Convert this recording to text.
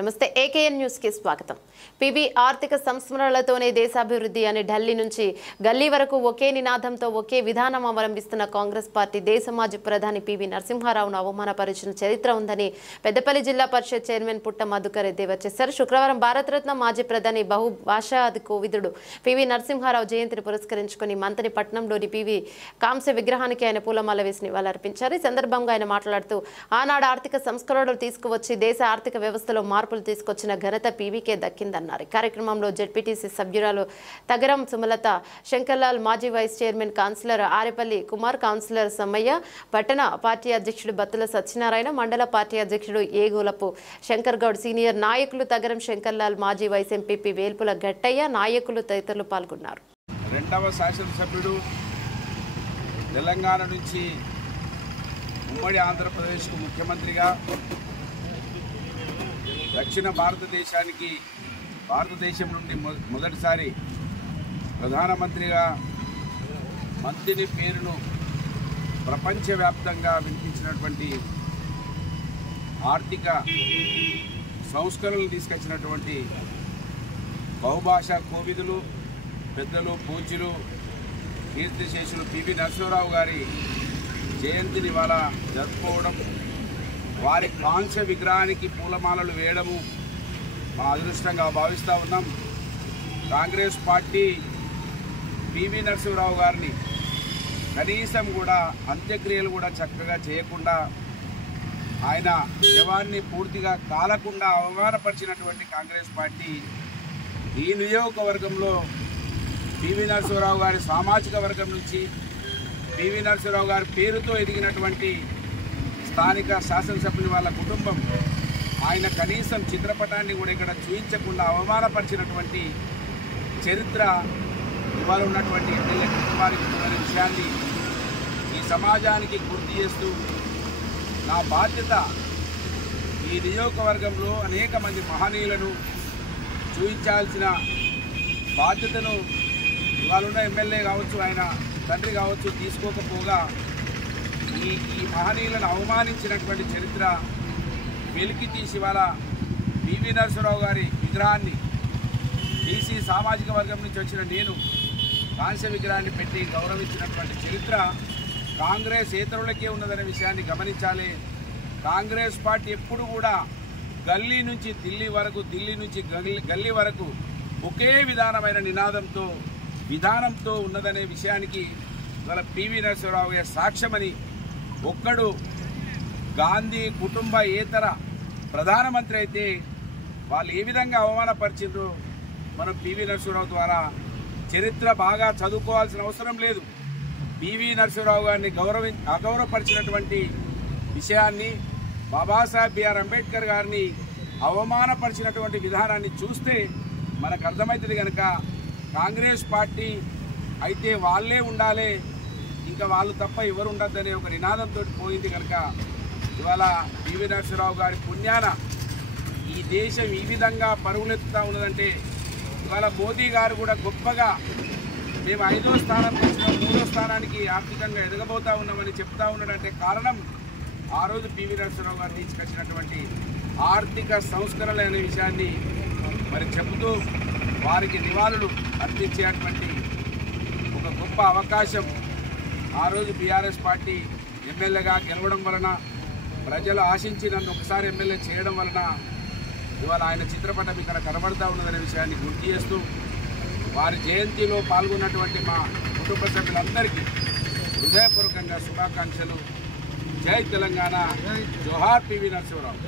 నమస్తే AKN news కి స్వాగతం. పీవీ ఆర్థిక సంస్మరణలతోనే దేశాభివృద్ధి అనే ఢిల్లీ నుంచి గల్లీ వరకు ఒకే నినాదంతో ఒకే విధానం అవలంబిస్తున్న కాంగ్రెస్ పార్టీ దేశ మాజీ ప్రధాని పీవీ నరసింహారావును అవమానపరిచిన చరిత్ర ఉందని పెద్దపల్లి జిల్లా పరిషత్ చైర్మన్ పుట్ట మధుకర్ ఎద్దేవా చేశారు. శుక్రవారం భారతరత్న మాజీ ప్రధాని బహుభాషాది కోవిదుడు పీవీ నరసింహారావు జయంతిని పురస్కరించుకుని మంతని పట్టణంలోని పీవీ కాంస్య విగ్రహానికి ఆయన పూలమాల వేసి నివాళులర్పించారు. ఈ సందర్భంగా ఆయన మాట్లాడుతూ ఆనాడు ఆర్థిక సంస్కరణలు తీసుకువచ్చి దేశ ఆర్థిక వ్యవస్థలో మార్పులు తీసుకొచ్చిన ఘనత పీవీకే దక్కిందన్నారు. కార్యక్రమంలో జెడ్పీటీసీ సభ్యురాలు తగరం సుమలత, శంకర్లాల్, మాజీ vice chairman councillor Arepalli Kumar, councillor Sammaiah, పట్టణ పార్టీ అధ్యక్షుడు బత్తుల సత్యనారాయణ, మండల పార్టీ అధ్యక్షుడు ఏగోలపు శంకర్ గౌడ్, సీనియర్ నాయకులు తగరం శంకర్లాల్, మాజీ వైస్ ఎంపీపీ వేల్పుల గట్టయ్య, నాయకులు తదితరులు పాల్గొన్నారు. రెండవ శాసనసభ్యుడు తెలంగాణ నుంచి ఉమ్మడి ఆంధ్రప్రదేశ్కు ముఖ్యమంత్రిగా, దక్షిణ భారతదేశం నుండి మొదటిసారి ప్రధానమంత్రిగా మంత్రిని పేరును ప్రపంచవ్యాప్తంగా వినిపించినటువంటి ఆర్థిక సంస్కరణలు తీసుకొచ్చినటువంటి బహుభాషా కోవిదులు, పెద్దలు, పూజ్యులు, కీర్తిశేషులు పీవీ నరసింహారావు గారి జయంతిని ఇవాళ జరుపుకోవడం, వారి కాంస్య విగ్రహానికి పూలమాలలు వేయడము మా అదృష్టంగా భావిస్తూ ఉన్నాం. కాంగ్రెస్ పార్టీ పీవీ నరసింహారావు గారిని కనీసం కూడా అంత్యక్రియలు కూడా చక్కగా చేయకుండా, ఆయన శవాన్ని పూర్తిగా కాలకుండా అవమానపరిచినటువంటి కాంగ్రెస్ పార్టీ ఈ నియోజకవర్గంలో పీవీ నరసింహారావు గారి సామాజిక వర్గం నుంచి, పీవీ నరసింహారావు గారి పేరుతో ఎదిగినటువంటి స్థానిక శాసనసభ్యుని వాళ్ళ కుటుంబం ఆయన కనీసం చిత్రపటాన్ని కూడా ఇక్కడ చూపించకుండా అవమానపరిచినటువంటి చరిత్ర ఇవాళ ఉన్నటువంటి ఎమ్మెల్యే కుటుంబానికి ఉందనే విషయాన్ని ఈ సమాజానికి గుర్తు చేస్తూ, నా బాధ్యత ఈ నియోజకవర్గంలో అనేక మంది మహనీయులను చూపించాల్సిన బాధ్యతను ఇవాళ ఉన్న ఎమ్మెల్యే కావచ్చు, ఆయన తండ్రి కావచ్చు, తీసుకోకపోగా ఈ మహనీయులను అవమానించినటువంటి చరిత్ర వెలికి తీసి ఇవాళ పీవీ నరసింహారావు గారి విగ్రహాన్ని బీసీ సామాజిక వర్గం నుంచి వచ్చిన నేను కాంస్య విగ్రహాన్ని పెట్టి గౌరవించినటువంటి చరిత్ర కాంగ్రెస్ ఏతరులకే ఉన్నదనే విషయాన్ని గమనించాలి. కాంగ్రెస్ పార్టీ ఎప్పుడు కూడా గల్లీ నుంచి ఢిల్లీ వరకు, ఢిల్లీ నుంచి గల్లీ వరకు ఒకే విధానమైన విధానంతో ఉన్నదనే విషయానికి ఇవాళ పీవీ నరసింహారావు గారి సాక్ష్యమని, ఒక్కడు గాంధీ కుటుంబేతర ప్రధానమంత్రి అయితే వాళ్ళు ఏ విధంగా అవమానపరిచిండ్రో మనం పీవీ నరసింహారావు ద్వారా చరిత్ర బాగా చదువుకోవాల్సిన అవసరం లేదు. పీవీ నరసింహారావు గారిని అగౌరవపరిచినటువంటి విషయాన్ని, బాబాసాహెబ్ బిఆర్ అంబేద్కర్ గారిని అవమానపరిచినటువంటి విధానాన్ని చూస్తే మనకు అర్థమవుతుంది. కనుక కాంగ్రెస్ పార్టీ అయితే వాళ్ళే ఉండాలి, ఇంకా వాళ్ళు తప్ప ఎవరు ఉండద్దనే ఒక నినాదంతో పోయింది. కనుక ఇవాళ పీవీ నరసింహారావు గారి పుణ్యాన ఈ దేశం ఈ విధంగా పరుగులెత్తుతూ ఉన్నదంటే, ఇవాళ మోదీ గారు కూడా గొప్పగా మేము 5వ స్థానానికి వచ్చిన 3వ స్థానానికి ఆర్థికంగా ఎదగబోతూ ఉన్నామని చెప్తా ఉన్నాడంటే కారణం ఆ రోజు పీవీ నరసింహారావు గారు తీసుకొచ్చినటువంటి ఆర్థిక సంస్కరణలు అనే విషయాన్ని మరి చెబుతూ వారికి నివాళులు అర్పించేటువంటి ఒక గొప్ప అవకాశం ఆ రోజు బీఆర్ఎస్ పార్టీ ఎమ్మెల్యేగా గెలవడం వలన, ప్రజలు ఆశించి నన్ను ఒకసారి ఎమ్మెల్యే చేయడం వలన ఇవాళ ఆయన చిత్రపటం ఇక్కడ కనబడతా ఉన్నదనే విషయాన్ని గుర్తు చేస్తూ, వారి జయంతిలో పాల్గొన్నటువంటి మా కుటుంబ సభ్యులందరికీ హృదయపూర్వకంగా శుభాకాంక్షలు. జై తెలంగాణ, జోహార్ పీవీ నరసింహారావు.